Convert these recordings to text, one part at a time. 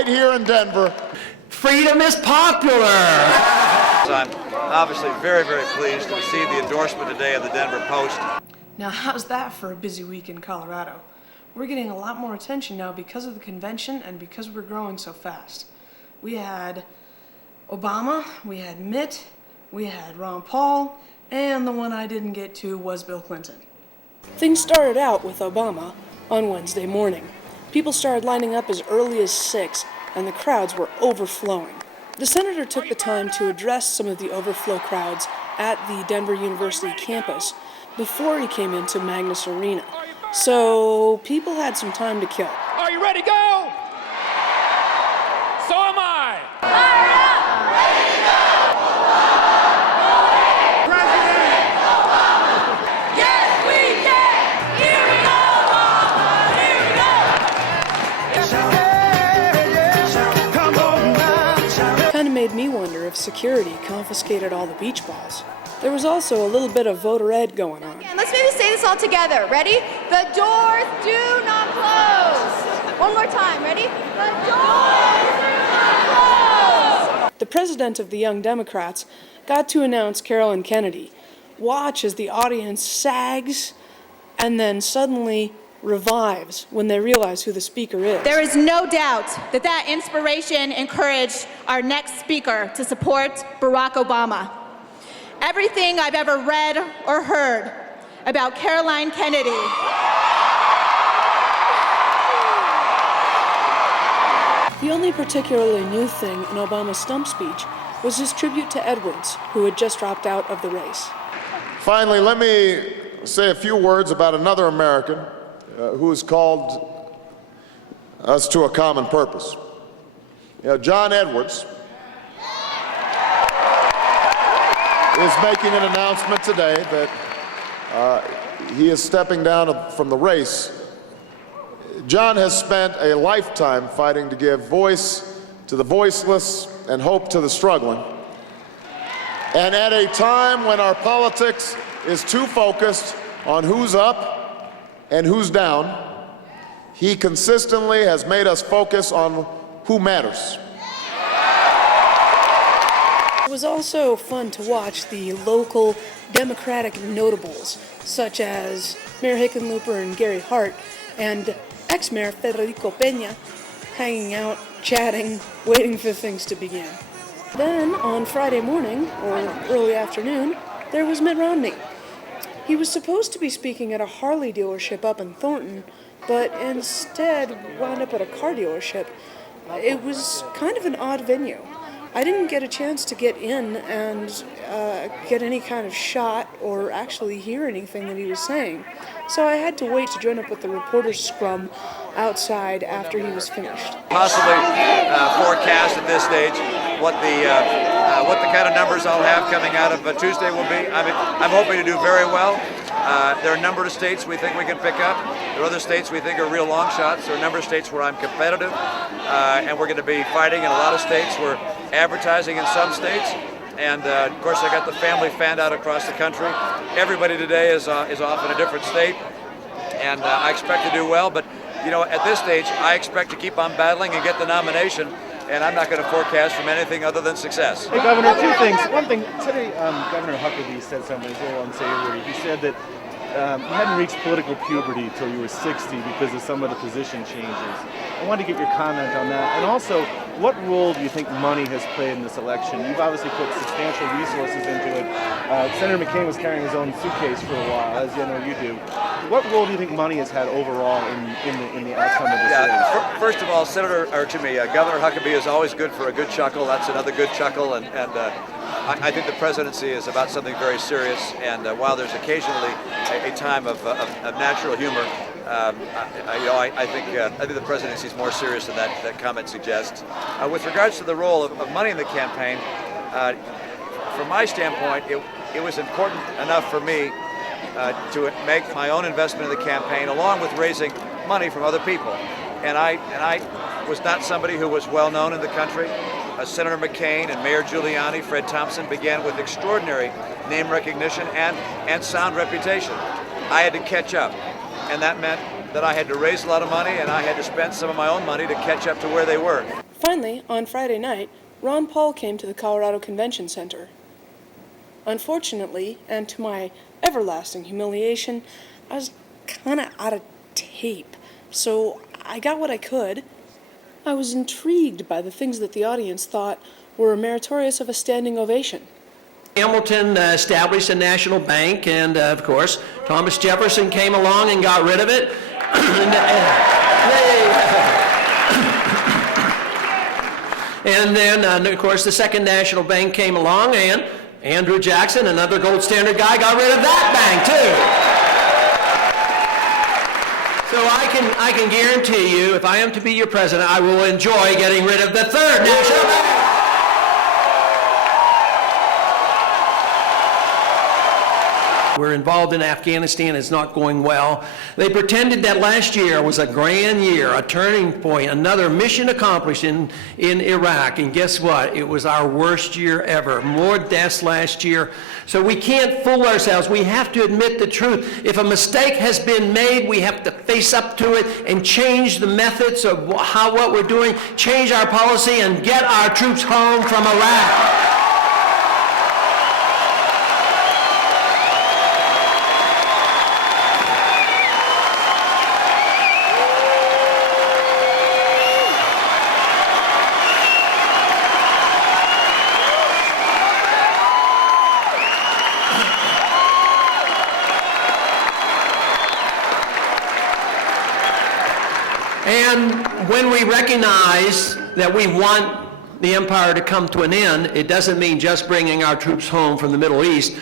right here in Denver. Freedom is popular! I'm obviously very, very pleased to receive the endorsement today of the Denver Post. Now, how's that for a busy week in Colorado? We're getting a lot more attention now because of the convention and because we're growing so fast. We had Obama, we had Mitt, we had Ron Paul, and the one I didn't get to was Bill Clinton. Things started out with Obama on Wednesday morning. People started lining up as early as 6, and the crowds were overflowing. The senator took the time to address some of the overflow crowds at the Denver University campus before he came into Magnus Arena. So people had some time to kill. Are you ready to go? So am I. Kind of made me wonder if security confiscated all the beach balls. There was also a little bit of voter ed going on. And let's maybe say this all together. Ready? The doors do not close. One more time. Ready? The doors do not close. The president of the Young Democrats got to announce Carolyn Kennedy. Watch as the audience sags and then suddenly revives when they realize who the speaker is. There is no doubt that that inspiration encouraged our next speaker to support Barack Obama. Everything I've ever read or heard about Caroline Kennedy The only particularly new thing in Obama's stump speech was his tribute to Edwards, who had just dropped out of the race. Finally, let me say a few words about another American who has called us to a common purpose. John Edwards is making an announcement today that he is stepping down from the race. John has spent a lifetime fighting to give voice to the voiceless and hope to the struggling. And at a time when our politics is too focused on who's up and who's down, he consistently has made us focus on who matters. It was also fun to watch the local Democratic notables, such as Mayor Hickenlooper and Gary Hart, and ex-Mayor Federico Peña, hanging out, chatting, waiting for things to begin. Then, on Friday morning, or early afternoon, there was Mitt Romney. He was supposed to be speaking at a Harley dealership up in Thornton, but instead wound up at a car dealership. It was kind of an odd venue. I didn't get a chance to get in and get any kind of shot or actually hear anything that he was saying. So I had to wait to join up with the reporters' scrum outside after he was finished. Possibly forecast at this stage what the kind of numbers I'll have coming out of Tuesday will be. I'm hoping to do very well. There are a number of states we think we can pick up. There are other states we think are real long shots. There are a number of states where I'm competitive, and we're going to be fighting in a lot of states. We're advertising in some states, and of course I got the family fanned out across the country. Everybody today is off in a different state, and I expect to do well. But at this stage, I expect to keep on battling and get the nomination. And I'm not going to forecast from anything other than success. Hey, Governor, two things. One thing, today Governor Huckabee said something a little unsavory. He said that you hadn't reached political puberty until you were 60 because of some of the position changes. I wanted to get your comment on that. And also, what role do you think money has played in this election? You've obviously put substantial resources into it. Senator McCain was carrying his own suitcase for a while, as you know you do. What role do you think money has had overall in the outcome of this race? First of all, Governor Huckabee is always good for a good chuckle. That's another good chuckle, and I think the presidency is about something very serious. And while there's occasionally a time of natural humor, I think the presidency is more serious than that comment suggests. With regards to the role of money in the campaign, from my standpoint, it was important enough for me to make my own investment in the campaign, along with raising money from other people. And I was not somebody who was well known in the country. Senator McCain and Mayor Giuliani, Fred Thompson began with extraordinary name recognition and sound reputation. I had to catch up, and that meant that I had to raise a lot of money and I had to spend some of my own money to catch up to where they were. Finally, on Friday night, Ron Paul came to the Colorado Convention Center. Unfortunately, and to my everlasting humiliation, I was kind of out of tape, so I got what I could. I was intrigued by the things that the audience thought were meritorious of a standing ovation. Hamilton established a national bank, and of course, Thomas Jefferson came along and got rid of it. And then, of course, the Second National Bank came along, and Andrew Jackson, another gold standard guy, got rid of that bank, too. So I can guarantee you, if I am to be your president, I will enjoy getting rid of the Third National Bank. We're involved in Afghanistan. It's not going well. They pretended that last year was a grand year, a turning point, another mission accomplished in Iraq. And guess what? It was our worst year ever. More deaths last year. So we can't fool ourselves. We have to admit the truth. If a mistake has been made, we have to face up to it and change the methods of what we're doing, change our policy, and get our troops home from Iraq. And when we recognize that we want the empire to come to an end, it doesn't mean just bringing our troops home from the Middle East.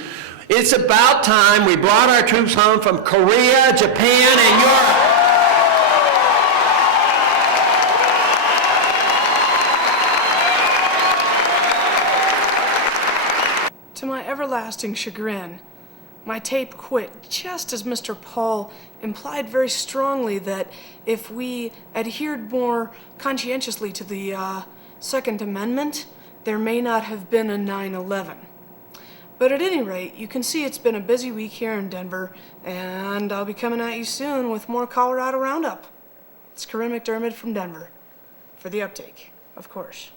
It's about time we brought our troops home from Korea, Japan, and Europe. To my everlasting chagrin, my tape quit just as Mr. Paul implied very strongly that if we adhered more conscientiously to the Second Amendment, there may not have been a 9/11. But at any rate, you can see it's been a busy week here in Denver, and I'll be coming at you soon with more Colorado Roundup. It's Corinne McDermott from Denver, for the uptake, of course.